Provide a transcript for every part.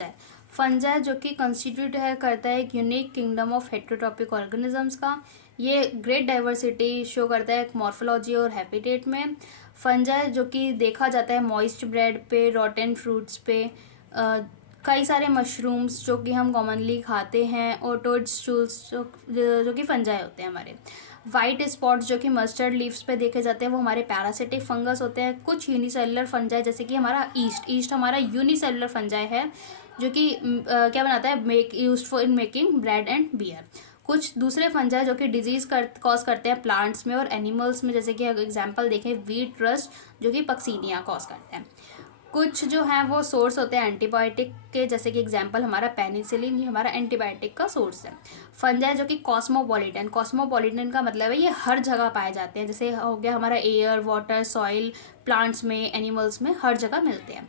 है। फंजाई जो कि कंस्टिट्यूट है करता है एक unique kingdom of heterotrophic organisms का। ये ग्रेट डाइवर्सिटी शो करता है एक मॉर्फोलॉजी और हैबिटेट में। फंजाई जो कि देखा जाता है मॉइस्ट ब्रेड पे, रॉटन फ्रूट्स पे, कई सारे मशरूम्स जो कि हम कॉमनली खाते हैं, और टोडस्टूल्स जो कि फंजाई होते हैं हमारे। वाइट स्पॉट्स जो कि मस्टर्ड लीव्स पे देखे जाते हैं वो हमारे पैरासिटिक फंगस होते हैं। कुछ यूनिसेलुलर फंजाई जैसे कि हमारा ईस्ट हमारा यूनिसेलुलर फंजाई है जो कि क्या बनाता है, make used for in making bread and beer. कुछ दूसरे फंजाई जो कि डिजीज कॉज करते हैं प्लांट्स में और एनिमल्स में, जैसे कि एग्जांपल देखें वीट रस्ट जो कि पक्सीनिया कॉज करते हैं। कुछ जो है वो सोर्स होते हैं एंटीबायोटिक के, जैसे कि एग्जांपल हमारा पेनिसिलिन, ये हमारा एंटीबायोटिक का सोर्स है। फंजाई जो कि कॉस्मोपॉलिटन का मतलब है ये हर जगह पाए जाते हैं, जैसे हो गया हमारा एयर, वाटर, सॉइल, प्लांट्स में, एनिमल्स में, हर जगह मिलते हैं।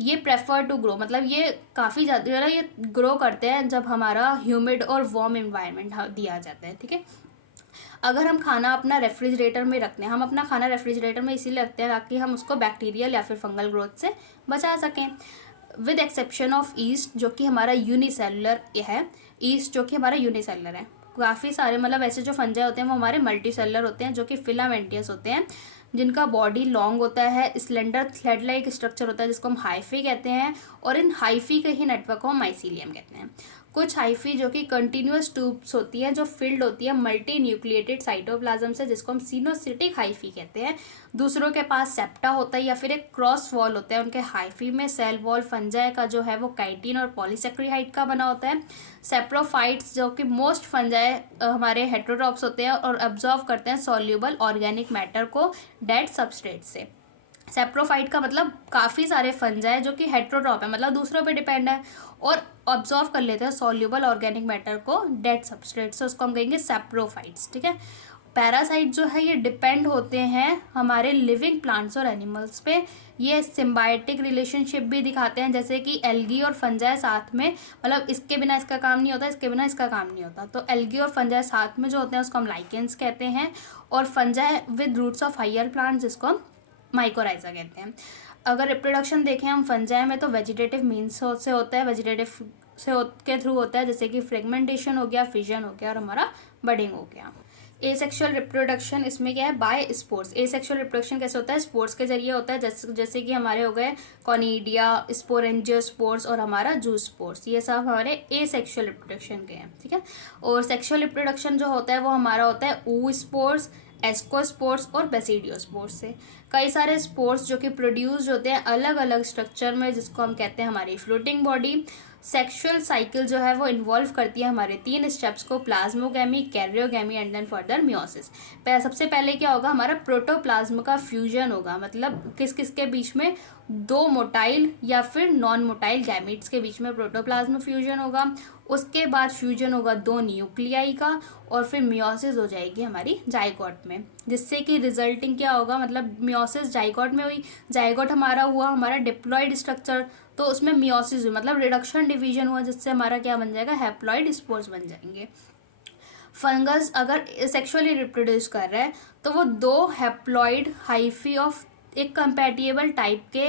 ये प्रेफर टू ग्रो, मतलब ये काफ़ी ज़्यादा ये ग्रो करते हैं जब हमारा ह्यूमिड और वार्म इन्वायरमेंट दिया जाता है। ठीक है, अगर हम खाना अपना रेफ्रिजरेटर में रखते हैं, हम अपना खाना रेफ्रिजरेटर में इसीलिए रखते हैं ताकि हम उसको बैक्टीरियल या फिर फंगल ग्रोथ से बचा सकें, विद एक्सेप्शन ऑफ ईस्ट जो कि हमारा यूनिसेलुलर है। ईस्ट जो कि हमारा यूनिसेलुलर है। काफ़ी सारे मतलब ऐसे जो फंजाई होते हैं वो हमारे मल्टी सेलुलर होते हैं जो कि फिलामेंटियस होते हैं, जिनका बॉडी लॉन्ग होता है, स्लेंडर थ्रेड लाइक स्ट्रक्चर होता है जिसको हम हाइफी कहते हैं, और इन हाइफी के ही नेटवर्क को हम माइसीलियम कहते हैं। कुछ हाइफी जो कि कंटिन्यूअस ट्यूब्स होती हैं जो फिल्ड होती है मल्टी न्यूक्लिएटेड साइटोप्लाज्म से, जिसको हम सिनोसिटिक हाइफी कहते हैं। दूसरों के पास सेप्टा होता है या फिर एक क्रॉस वॉल होता है उनके हाइफी में। सेल वॉल फंजाई का जो है वो काइटिन और पॉलीसेक्रिहाइड का बना होता है। सेप्रोफाइट्स जो कि मोस्ट फंजाई हमारे हेट्रोट्रॉप्स होते हैं और अब्जॉर्व करते हैं सॉल्यूबल ऑर्गेनिक मैटर को डेड सबस्ट्रेट से। सेप्रोफाइट का मतलब काफ़ी सारे फंजाई जो कि हेट्रोट्रॉप है, मतलब दूसरों पे डिपेंड है और ऑब्जॉर्व कर लेते हैं सॉल्यूबल ऑर्गेनिक मैटर को डेड सबस्ट्रेट से, उसको हम कहेंगे सेप्रोफाइट्स। ठीक है, पैरासाइट जो है ये डिपेंड होते हैं हमारे लिविंग प्लांट्स और एनिमल्स पे। ये सिम्बायोटिक रिलेशनशिप भी दिखाते हैं, जैसे कि एल्गी और फंजाई साथ में, मतलब इसके बिना इसका काम नहीं होता, इसके बिना इसका काम नहीं होता। तो एल्गी और फंजाई साथ में जो होते हैं उसको हम लाइकेंस कहते हैं, और fungi with roots of higher plants जिसको हम माइकोराइजा कहते हैं। अगर रिप्रोडक्शन देखें हम फंजाई में तो वेजिटेटिव मीन्स से होता है, वेजिटेटिव के थ्रू होता है, जैसे कि फ्रेगमेंटेशन हो गया, फिजन हो गया और हमारा बडिंग हो गया। एसेक्सुअल रिप्रोडक्शन इसमें क्या है, बाय स्पोर्स। एसेक्सुअल रिप्रोडक्शन कैसे होता है, स्पोर्स के जरिए होता है, जैसे कि हमारे हो गए कॉनिडिया, स्पोरेंजियोस्पोर्स और हमारा जूस्पोर्स, ये सब हमारे एसेक्सुअल रिप्रोडक्शन के हैं। ठीक है, और सेक्सुअल रिप्रोडक्शन जो होता है वो हमारा होता है ooस्पोर्स, एस्कोस्पोर्स और बेसिडियोस्पोर्स से। कई सारे स्पोर्स जो कि प्रोड्यूस होते हैं अलग अलग स्ट्रक्चर में, जिसको हम कहते हैं हमारी फ्लोटिंग बॉडी। सेक्सुअल साइकिल जो है वो इन्वॉल्व करती है हमारे 3 स्टेप्स को, plasmogamy, karyogamy and then further meiosis. सबसे पहले क्या होगा, हमारा प्रोटोप्लाज्म का फ्यूजन होगा, मतलब किस किस के बीच में, 2 मोटाइल या फिर नॉन मोटाइल गैमीट्स के बीच में प्रोटोप्लाज्म फ्यूजन होगा। उसके बाद फ्यूजन होगा 2 न्यूक्लियाई का, और फिर मियोसिस हो जाएगी हमारी जाइगोट में, जिससे कि रिजल्टिंग क्या होगा, मतलब मियोसिस जाइगोट में हुई, जाइगोट हमारा हुआ हमारा डिप्लॉइड स्ट्रक्चर, तो उसमें मियोसिस हुई मतलब रिडक्शन डिवीजन हुआ, जिससे हमारा क्या बन जाएगा, हैप्लॉइड स्पोर्स बन जाएंगे। फंगस अगर सेक्सुअली रिप्रोड्यूस कर रहा है तो वो 2 हैप्लॉइड हाइफी ऑफ एक कंपैटिबल टाइप के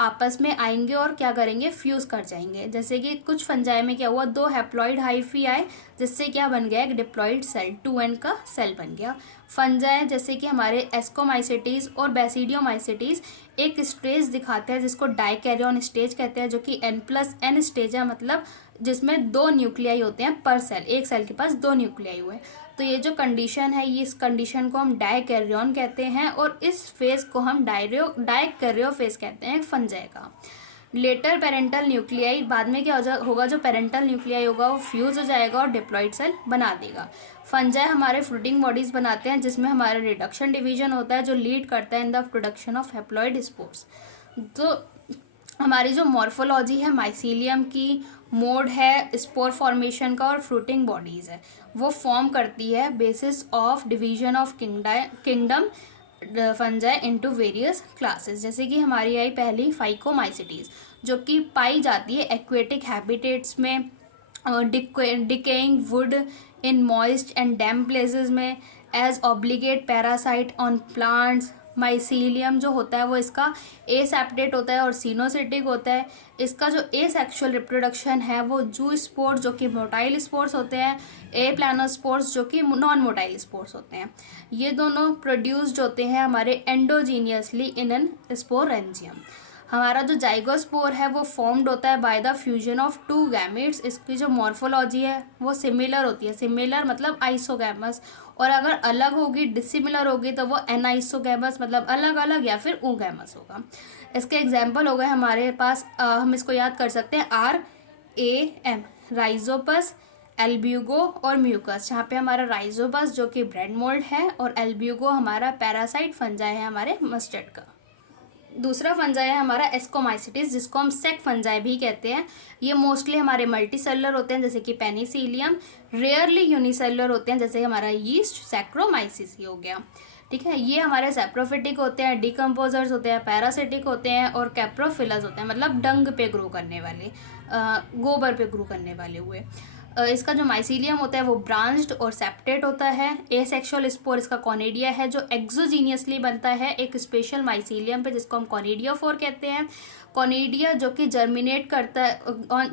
आपस में आएंगे और क्या करेंगे, फ्यूज कर जाएंगे। जैसे कि कुछ फंजाई में क्या हुआ, 2 हैप्लॉइड हाइफी आए, जिससे क्या बन गया, एक डिप्लॉइड सेल, 2N का सेल बन गया। फंजाई जैसे कि हमारे एस्कोमाइसिटीज और बेसिडियोमाइसिटीज एक स्टेज दिखाते हैं जिसको डाइकैरियन स्टेज कहते हैं, जो कि N+N स्टेज है, मतलब जिसमें 2 न्यूक्लियाई होते हैं पर सेल, एक सेल के पास 2 न्यूक्लियाई हुए। तो ये जो कंडीशन है, ये इस कंडीशन को हम डाइकैरियन कहते हैं, और इस फेज को हम डाइकैरियो फेज कहते हैं फंजाई का। लेटर पेरेंटल न्यूक्लियाई, बाद में क्या होगा, जो पेरेंटल न्यूक्लियाई होगा वो फ्यूज हो जाएगा और डिप्लॉइड सेल बना देगा। फंजाई हमारे फ्रूटिंग बॉडीज बनाते हैं जिसमें हमारा रिडक्शन डिवीजन होता है जो लीड करता है in the production of haploid spores. तो हमारी जो मॉर्फोलॉजी है माइसीलियम की, मोड है स्पोर फॉर्मेशन का और फ्रूटिंग बॉडीज है, वो फॉर्म करती है basis of division of kingdom fungi into various classes. जैसे कि हमारी आई पहली फाइकोमाइसिटीज, जो कि पाई जाती है एक्वेटिक हैबिटेट्स में, decaying wood in moist and damp places में, as obligate parasite on plants, mycelium जो होता है वो इसका एसेप्टेट होता है और सिनोसिटिक होता है। इसका जो एसेक्सुअल रिप्रोडक्शन है वो जू स्पोर्स जो कि मोटाइल स्पोर्स होते हैं, ए प्लानोस्पोर्स जो कि नॉन मोटाइल स्पोर्स होते हैं। ये दोनों प्रोड्यूस्ड होते हैं हमारे एंडोजीनियसली इन एन स्पोरेंजियम। हमारा जो जाइगोस्पोर है वो फॉर्म्ड होता है by the fusion of two gametes. इसकी जो मॉर्फोलॉजी है वो सिमिलर होती है, सिमिलर मतलब आइसोगैमस, और अगर अलग होगी डिसिमिलर होगी तो वो एनाइसोगैमस मतलब अलग अलग या फिर ऊगैमस होगा। इसके एग्जाम्पल हो गए हमारे पास, हम इसको याद कर सकते हैं RAM, राइजोपस, एल्ब्यूगो और म्यूकस। जहाँ पे हमारा राइजोपस जो कि ब्रेड मोल्ड है और एल्ब्यूगो हमारा पैरासाइट फंजाई है हमारे मस्टर्ड का। दूसरा फंजाई है हमारा एस्कोमाइसिटिस, जिसको हम सेक फंजाई भी कहते हैं। ये मोस्टली हमारे मल्टीसेलुलर होते हैं जैसे कि पेनिसिलियम, रेयरली यूनिसेलुलर होते हैं जैसे हमारा यीस्ट, सैक्रोमाइसिस हो गया। ठीक है, ये हमारे सैप्रोफिटिक होते हैं, डिकम्पोजर्स होते हैं, पैरासिटिक होते हैं और कैप्रोफिलस होते हैं, मतलब डंग पे ग्रो करने वाले, गोबर पे ग्रो करने वाले हुए। इसका जो माइसीलियम होता है वो ब्रांच्ड और सेप्टेट होता है। एसेक्सुअल स्पोर इसका कॉनिडिया है जो एक्सोजीनियसली बनता है एक स्पेशल माइसीलियम पे जिसको हम कॉनिडियोफोर कहते हैं। कॉनिडिया जो कि जर्मिनेट करता है,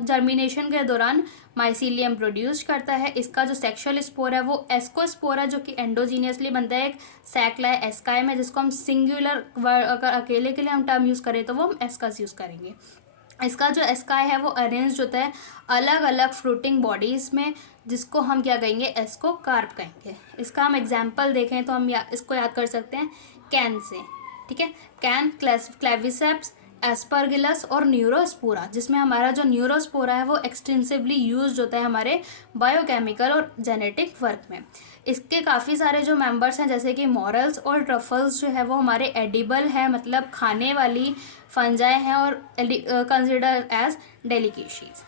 जर्मिनेशन के दौरान माइसीलियम प्रोड्यूस करता है। इसका जो सेक्सुअल स्पोर है वो एस्कोस्पोर है जो कि एंडोजीनियसली बनता है एक सैक्लाई एस्काइम है, जिसको हम सिंगुलर, अगर अकेले के लिए हम टर्म यूज़ करें तो वो हम एस्कस यूज़ करेंगे। इसका जो एस्काई है वो अरेंज्ड होता है अलग अलग फ्रूटिंग बॉडीज़ में, जिसको हम क्या कहेंगे, एस्कोकार्प कहेंगे। इसका हम एग्जांपल देखें तो हम इसको याद कर सकते हैं कैन से। ठीक है, कैन, क्लेविसेप्स, एस्परगिलस और न्यूरोस्पोरा, जिसमें हमारा जो न्यूरोस्पोरा है वो एक्सटेंसिवली यूज्ड होता है हमारे बायोकेमिकल और जेनेटिक वर्क में। इसके काफ़ी सारे जो मेंबर्स हैं जैसे कि मॉरल्स और ट्रफल्स जो है वो हमारे एडिबल है, मतलब खाने वाली फंजाई हैं और कंसिडर एज डेलिकेशीज।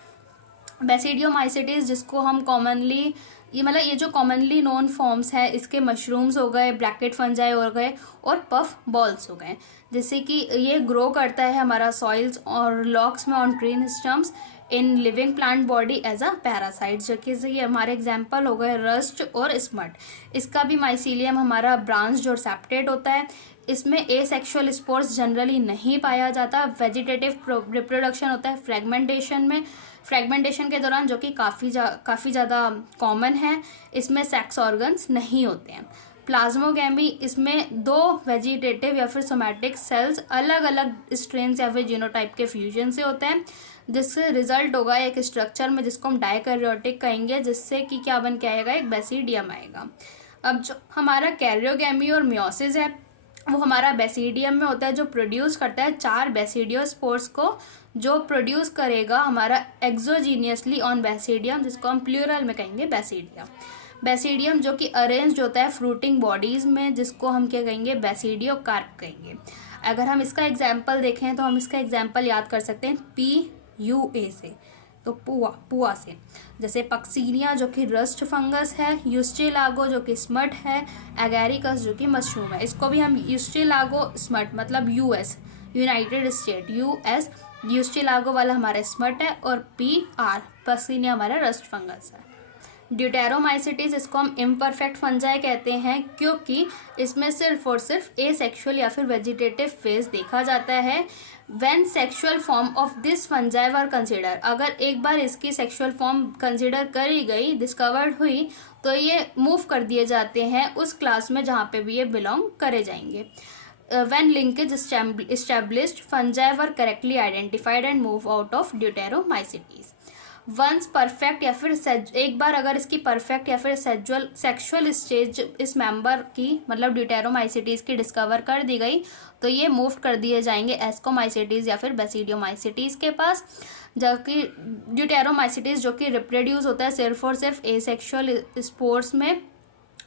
बेसिडियोमाइसिटीज जिसको हम कॉमनली, ये मतलब ये जो कॉमनली नोन फॉर्म्स है इसके मशरूम्स हो गए, ब्रैकेट फंजाई हो गए और पफ बॉल्स हो गए, जैसे कि ये ग्रो करता है हमारा सॉइल्स और लॉक्स में on tree stumps in living plant body as a parasite, जो कि ये हमारे एग्जांपल हो गए रस्ट और स्मट। इसका भी माइसीलियम हमारा ब्रांच्ड और सेप्टेट होता है। इसमें एसेक्सुअल स्पोर्स जनरली नहीं पाया जाता। वेजिटेटिव रिप्रोडक्शन होता है फ्रेगमेंटेशन में, फ्रेगमेंटेशन के दौरान, जो कि काफ़ी ज़्यादा कॉमन है। इसमें सेक्स ऑर्गन्स नहीं होते हैं। प्लाज्मोगैमी, इसमें दो वेजिटेटिव या फिर सोमैटिक सेल्स अलग अलग स्ट्रेन्स या फिर जीनोटाइप के फ्यूजन से होते हैं, जिससे रिजल्ट होगा एक स्ट्रक्चर में जिसको हम डाइकैरियोटिक कहेंगे, जिससे कि क्या बन के आएगा, एक बेसिडियम आएगा। अब जो हमारा कैरियोगैमी और मियोसिस है वो हमारा बेसिडियम में होता है, जो प्रोड्यूस करता है 4 बेसिडियोस्पोर्स को, जो प्रोड्यूस करेगा हमारा एक्सोजीनियसली ऑन बेसिडियम, जिसको हम प्लूरल में कहेंगे बेसिडियम। बेसिडियम जो कि अरेंज्ड होता है फ्रूटिंग बॉडीज़ में, जिसको हम क्या कहेंगे, बेसिडियोकार्प कहेंगे। अगर हम इसका एग्जाम्पल देखें तो हम इसका एग्जाम्पल याद कर सकते हैं PUA से, तो पुआ से, जैसे पक्सीनिया जो कि रस्ट फंगस है, यूस्टिलागो जो कि स्मट है, एगैरिकस जो कि मशरूम है। इसको भी हम यूस्टिलागो स्मट मतलब US, यूनाइटेड स्टेट, US, यूस्टिलागो वाला हमारा स्मट है और PR पक्सीनिया हमारा रस्ट फंगस है। ड्यूटेरोमाइसिटीज इसको हम इम्परफेक्ट फंजाई कहते हैं, क्योंकि इसमें सिर्फ और सिर्फ एसेक्सुअल या फिर वेजिटेटिव फेज देखा जाता है। When sexual form of this fungi were consider, अगर एक बार इसकी सेक्सुअल फॉर्म कंसिडर करी गई, डिस्कवर्ड हुई, तो ये मूव कर दिए जाते हैं उस क्लास में जहाँ पे भी ये बिलोंग करे जाएंगे। When linkage established, fungi were correctly identified and move out of deuteromycetes. Once perfect या फिर एक बार अगर इसकी परफेक्ट या फिर सेक्सुअल स्टेज इस मेंबर की मतलब ड्यूटेरोमाइसिटीज़ की डिस्कवर कर दी गई, तो ये मूव कर दिए जाएंगे एस्कोमाइसिटीज़ या फिर बेसिडियोमाइसिटीज़ के पास, जबकि ड्यूटेरोमाइसिटीज़ जो कि रिप्रोड्यूस होता है सिर्फ और सिर्फ एसेक्सुअल स्पोर्स में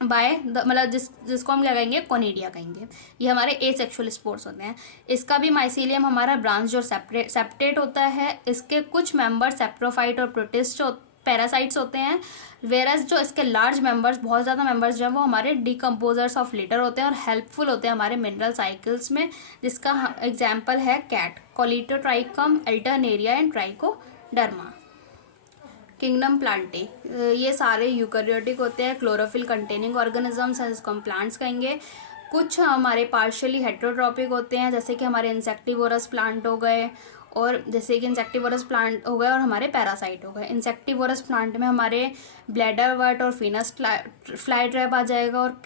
बाय मतलब जिसको हम क्या कहेंगे, कोनिडिया कहेंगे। ये हमारे एसेक्सुअल स्पोर्स होते हैं। इसका भी माइसीलियम हमारा ब्रांच और सेप्टेट होता है। इसके कुछ मेंबर्स सेप्रोफाइट और प्रोटिस्ट पैरासाइट्स होते हैं, वेरस जो इसके लार्ज मेंबर्स, बहुत ज़्यादा मेंबर्स जो हैं वो हमारे डिकम्पोजर्स ऑफ लिटर होते हैं और हेल्पफुल होते हैं हमारे मिनरल साइकिल्स में, जिसका एग्जाम्पल है कैट, colletotrichum, alternaria and trichoderma. Kingdom plantae, ये सारे यूकैरियोटिक होते हैं, क्लोरोफिल कंटेनिंग ऑर्गेनिजम्स हैं जिसको हम प्लांट्स कहेंगे। कुछ हमारे पार्शियली हेटेरोट्रॉपिक होते हैं, जैसे कि हमारे इंसेक्टिवोरस प्लांट हो गए, और जैसे कि इंसेक्टिवोरस प्लांट हो गए और हमारे पैरासाइट हो गए। इंसेक्टिवोरस प्लांट में हमारे ब्लैडर वर्ट और फिनस फ्लाई ट्रैप आ जाएगा, और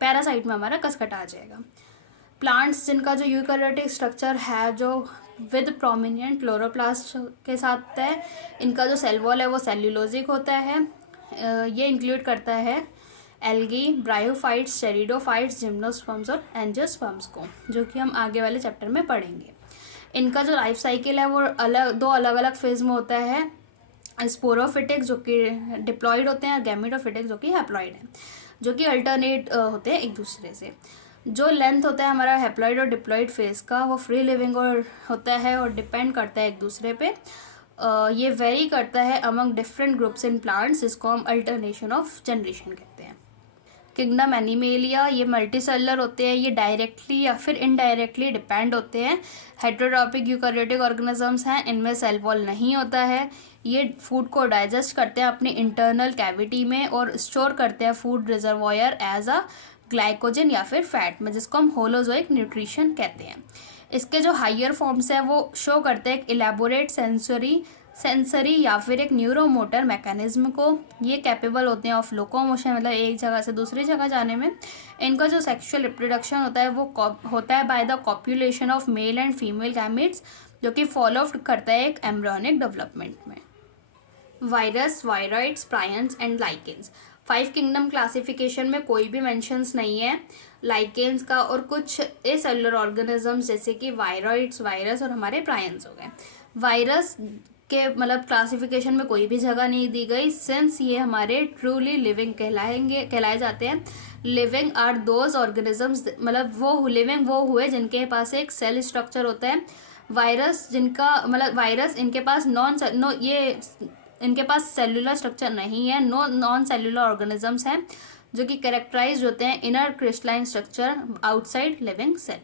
पैरासाइट में हमारा कसकट आ जाएगा। प्लांट्स जिनका जो यूकैरियोटिक स्ट्रक्चर है जो विद प्रोमिनेंट क्लोरोप्लास्ट के साथ है, इनका जो सेल वॉल है वो सेल्यूलोजिक होता है। ये इंक्लूड करता है एल्गी, ब्रायोफाइट्स, टेरिडोफाइट्स, जिम्नोस्पर्म्स और एंजियोस्पर्म्स को, जो कि हम आगे वाले चैप्टर में पढ़ेंगे। इनका जो लाइफ साइकिल है वो दो अलग अलग फेज में होता है। स्पोरोफिटिक जो कि डिप्लॉयड होते हैं, और गैमेटोफिटिक जो कि हैप्लॉयड है, जो कि अल्टरनेट होते हैं एक दूसरे से। जो लेंथ होता है हमारा हैप्लॉयड और डिप्लॉयड फेज का, वो फ्री लिविंग और होता है और डिपेंड करता है एक दूसरे पे। ये वेरी करता है among different groups in plants, जिसको हम अल्टरनेशन ऑफ जनरेशन कहते हैं। किंगडम एनिमेलिया, ये मल्टीसेलुलर होते हैं, ये डायरेक्टली या फिर इनडायरेक्टली डिपेंड होते हैं। हेटेरोट्रॉपिक यूकैरियोटिक ऑर्गेनिजम्स हैं, इनमें सेल वॉल नहीं होता है। ये फूड को डाइजेस्ट करते हैं अपने इंटरनल कैविटी में और स्टोर करते हैं food reservoir as a glycogen या फिर फैट में, जिसको हम होलोजोइक न्यूट्रिशन कहते हैं। इसके जो हायर फॉर्म्स हैं वो शो करते हैं एक इलेबोरेट सेंसरी या फिर एक न्यूरोमोटर मैकेनिज्म को। ये कैपेबल होते हैं ऑफ लोकोमोशन, मतलब एक जगह से दूसरी जगह जाने में। इनका जो सेक्सुअल रिप्रोडक्शन होता है वो होता है by the copulation of male and female gametes, जो कि फॉलो करता है एक एम्ब्रियोनिक डेवलपमेंट में। Virus, viroids, prions and lichens. 5 kingdom classification में कोई भी मेंशंस नहीं है लाइकेंस का, और कुछ एसेलुलर ऑर्गेनिजम्स जैसे कि वायरॉइड्स, वायरस और हमारे प्रायंस हो गए। वायरस के मतलब क्लासिफिकेशन में कोई भी जगह नहीं दी गई, सिंस ये हमारे ट्रूली लिविंग कहलाए जाते हैं। लिविंग आर दोज ऑर्गेनिजम्स, मतलब वो लिविंग वो हुए जिनके पास एक सेल स्ट्रक्चर होता है। वायरस जिनका मतलब वायरस इनके पास इनके पास सेलुलर स्ट्रक्चर नहीं है, नॉन सेलुलर ऑर्गेनिजम्स हैं, जो कि कैरेक्टराइज्ड होते हैं inner crystalline structure outside living cell.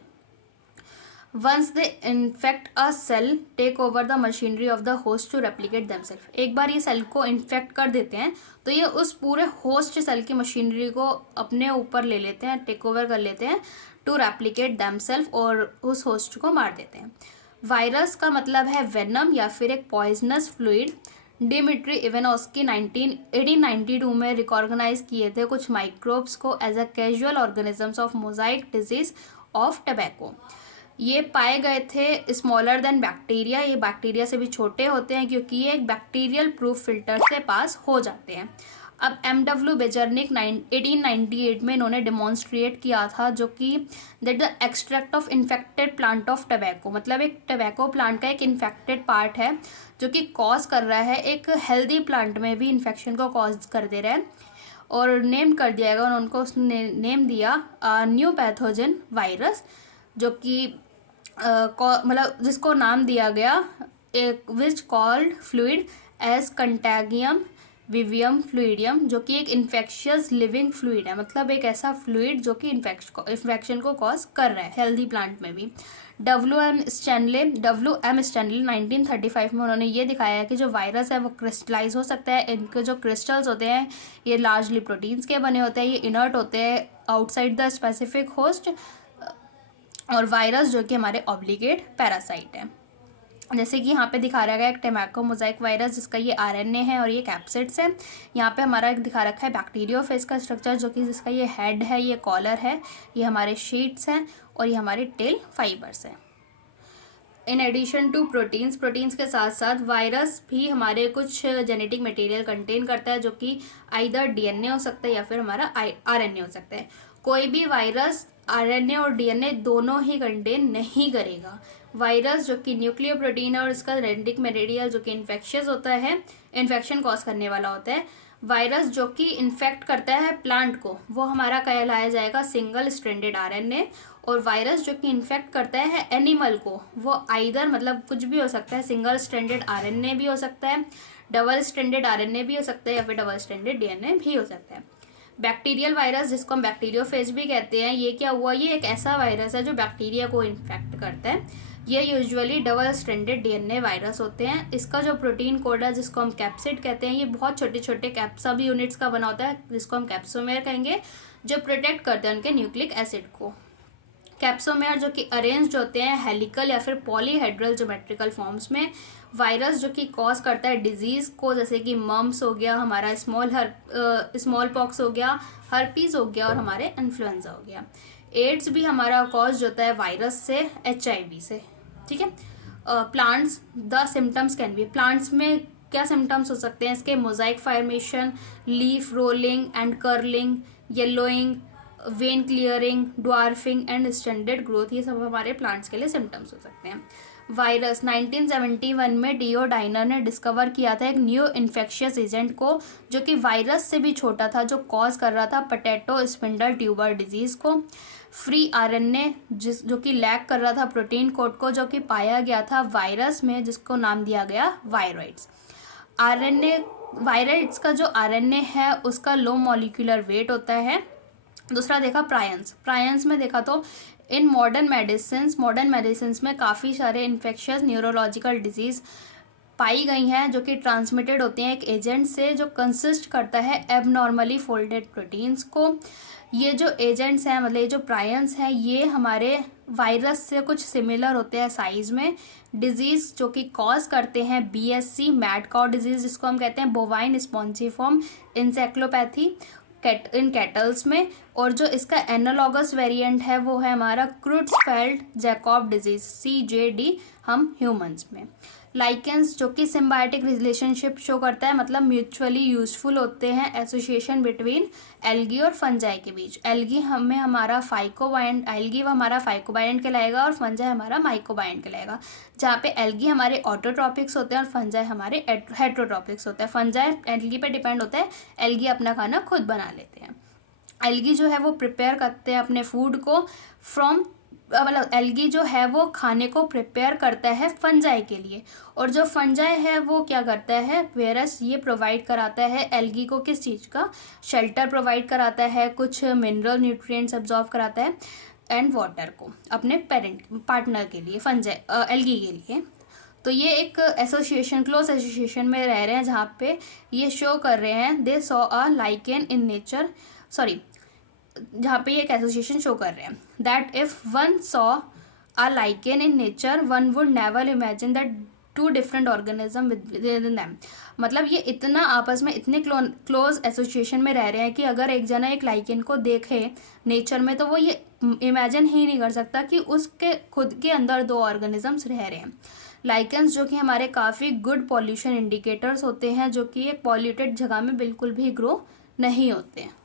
Once they infect a cell take over the machinery of the host to replicate themselves. एक बार ये सेल को इन्फेक्ट कर देते हैं तो ये उस पूरे होस्ट सेल की मशीनरी को अपने ऊपर ले लेते हैं, टेक ओवर कर लेते हैं टू रेप्लिकेट देमसेल्फ, और उस होस्ट को मार देते हैं। वायरस का मतलब है वेनम या फिर एक पॉइजनस फ्लूइड। डिमिट्री इवानोव्स्की 1892 में रिकॉग्नाइज किए थे कुछ माइक्रोब्स को as a casual organisms of mosaic disease of tobacco. ये पाए गए थे स्मॉलर देन बैक्टीरिया, ये बैक्टीरिया से भी छोटे होते हैं क्योंकि ये एक बैक्टीरियल प्रूफ फिल्टर से पास हो जाते हैं। अब M.W. बेजर्निक 1898 में इन्होंने डेमोन्स्ट्रेट किया था, जो कि that the extract of infected plant of tobacco, मतलब एक टबैको प्लांट का एक इन्फेक्टेड पार्ट है जो कि कॉज कर रहा है एक हेल्दी प्लांट में भी इन्फेक्शन को कॉज कर दे रहा है, और नेम कर दिया गया, उनको उसने नेम दिया न्यू पैथोजन वायरस, जो कि मतलब जिसको नाम दिया गया विच कॉल्ड फ्लूइड एज कंटैगियम विवियम फ्लूइडियम, जो कि एक इन्फेक्शियस लिविंग फ्लूइड है, मतलब एक ऐसा फ्लूइड जो कि इन्फेक्शन को कॉज कर रहा है हेल्दी प्लांट में भी। W.M. स्टैनले 1935 में उन्होंने ये दिखाया है कि जो वायरस है वो क्रिस्टलाइज हो सकता है। इनके जो क्रिस्टल्स होते हैं ये लार्जली प्रोटीन्स के बने होते हैं, ये इनर्ट होते हैं आउटसाइड द स्पेसिफिक होस्ट, और वायरस जो कि हमारे ऑब्लिगेट पैरासाइट है। जैसे कि यहाँ पे दिखा रखा है एक टबैको मोजाइक वायरस, जिसका ये RNA है और ये कैप्सिड्स है। यहाँ पे हमारा एक दिखा रखा है बैक्टीरियोफेज का स्ट्रक्चर, जो कि जिसका ये हेड है, ये कॉलर है, ये हमारे शीट्स हैं, और ये हमारे टेल फाइबर्स हैं। इन एडिशन टू प्रोटीन्स के साथ साथ वायरस भी हमारे कुछ जेनेटिक मटेरियल कंटेन करता है, जो कि आइदर DNA हो सकता है या फिर हमारा RNA हो सकता है। कोई भी वायरस RNA और DNA दोनों ही कंटेन नहीं करेगा। वायरस जो कि न्यूक्लियर प्रोटीन है और इसका जेनेटिक मटेरियल जो कि इन्फेक्शियस होता है, इन्फेक्शन कॉज करने वाला होता है। वायरस जो कि इन्फेक्ट करता है प्लांट को, वो हमारा कहलाया जाएगा सिंगल स्ट्रैंडेड RNA, और वायरस जो कि इन्फेक्ट करता है एनिमल को, वो आइदर मतलब कुछ भी हो सकता है, सिंगल स्ट्रैंडेड RNA भी हो सकता है, डबल स्ट्रैंडेड RNA भी हो सकता है, या फिर डबल स्ट्रैंडेड DNA भी हो सकता है। बैक्टीरियल वायरस, जिसको हम बैक्टीरियोफेज भी कहते हैं, ये क्या हुआ, ये एक ऐसा वायरस है जो बैक्टीरिया को इन्फेक्ट करता है। ये usually double stranded DNA virus होते हैं। इसका जो प्रोटीन कोड है, जिसको हम कैप्सिड कहते हैं, ये बहुत छोटे छोटे सब यूनिट्स का बना होता है, जिसको हम कैप्सोमेर कहेंगे, जो प्रोटेक्ट करते हैं उनके न्यूक्लिक एसिड को। कैप्सोमेयर जो कि अरेंज्ड होते हैं हेलिकल या फिर पॉलीहेड्रल ज्योमेट्रिकल फॉर्म्स में। वायरस जो कि कॉज करता है डिजीज़ को, जैसे कि मम्स हो गया, हमारा स्मॉल पॉक्स हो गया, हर्पीज हो गया और हमारे इन्फ्लुएंजा हो गया। एड्स भी हमारा कॉज होता है वायरस से, HIV से, ठीक है। Plants, the symptoms can be, plants में क्या सिम्टम्स हो सकते हैं इसके? Mosaic formation, leaf rolling and curling, yellowing, when clearing, dwarfing and standard growth, ये सब हमारे प्लांट्स के लिए सिम्टम्स हो सकते हैं। वायरस 1971 में डीओ डाइनर ने डिस्कवर किया था एक न्यू इन्फेक्शियस एजेंट को, जो कि वायरस से भी छोटा था, जो कॉज कर रहा था पोटैटो स्पिंडल ट्यूबर डिजीज़ को। फ्री RNA जो कि लैक कर रहा था प्रोटीन कोड को, जो कि पाया गया था वायरस में, जिसको नाम दिया गया वायरॉइड्स। वायरॉइड्स का जो RNA है उसका लो मॉलिक्यूलर वेट होता है। दूसरा देखा प्रायंस में देखा तो इन मॉडर्न मेडिसिन में काफ़ी सारे इन्फेक्शियस न्यूरोलॉजिकल डिजीज़ पाई गई हैं, जो कि ट्रांसमिटेड होती हैं एक एजेंट से, जो कंसिस्ट करता है एबनॉर्मली फोल्डेड प्रोटीन्स को। ये जो एजेंट्स हैं, मतलब ये जो प्रायंस हैं, ये हमारे वायरस से कुछ सिमिलर होते हैं साइज में। डिजीज़ जो कि कॉज करते हैं BSC मैड काउ डिजीज़, जिसको हम कहते हैं बोवाइन स्पॉन्जिफॉर्म इंसेक्लोपैथी इन कैटल्स में। और जो इसका एनालॉगस वेरिएंट है वो है हमारा क्रुट्सफेल्ड जैकॉब डिजीज़ CJD हम ह्यूमंस में। लाइकेंस जो कि सिम्बायोटिक रिलेशनशिप शो करता है, मतलब म्यूचुअली यूजफुल होते हैं, एसोसिएशन बिटवीन एल्गी और फंजाई के बीच। एल्गी हमारा फाइकोबायंट कहलाएगा और फंजाई हमारा माइकोबायंट कहलाएगा, जहाँ पे एल्गी हमारे ऑटोट्रॉपिक्स होते हैं और फंजाई हमारे हेट्रोट्रॉपिक्स होते हैं। फंजाई एल्गी पे डिपेंड होता है, एल्गी अपना खाना खुद बना लेते हैं। एल्गी जो है वो प्रिपेयर करते हैं अपने फूड को मतलब एल्गी जो है वो खाने को प्रिपेयर करता है फंजाई के लिए, और जो फंजाई है वो क्या करता है, वेरस ये प्रोवाइड कराता है एल्गी को किस चीज़ का? शेल्टर प्रोवाइड कराता है, कुछ मिनरल न्यूट्रिएंट्स अब्जॉर्व कराता है एंड वाटर को अपने पार्टनर के लिए, एल्गी के लिए। तो ये एक क्लोज एसोसिएशन में रह रहे हैं, जहाँ पे ये शो कर रहे हैं they saw a lichen in nature, जहाँ पे एक एसोसिएशन शो कर रहे हैं that if one saw a lichen in nature one would never imagine that two different organism with them. मतलब ये इतना आपस में इतने क्लोज एसोसिएशन में रह रहे हैं कि अगर एक जना एक लाइकेन को देखे नेचर में, तो वो ये इमेजिन ही नहीं कर सकता कि उसके खुद के अंदर दो ऑर्गेनिजम्स रह रहे हैं। लाइकेंस जो कि हमारे काफ़ी गुड पॉल्यूशन इंडिकेटर्स होते हैं, जो कि एक पॉल्यूटेड जगह में बिल्कुल भी ग्रो नहीं होते हैं।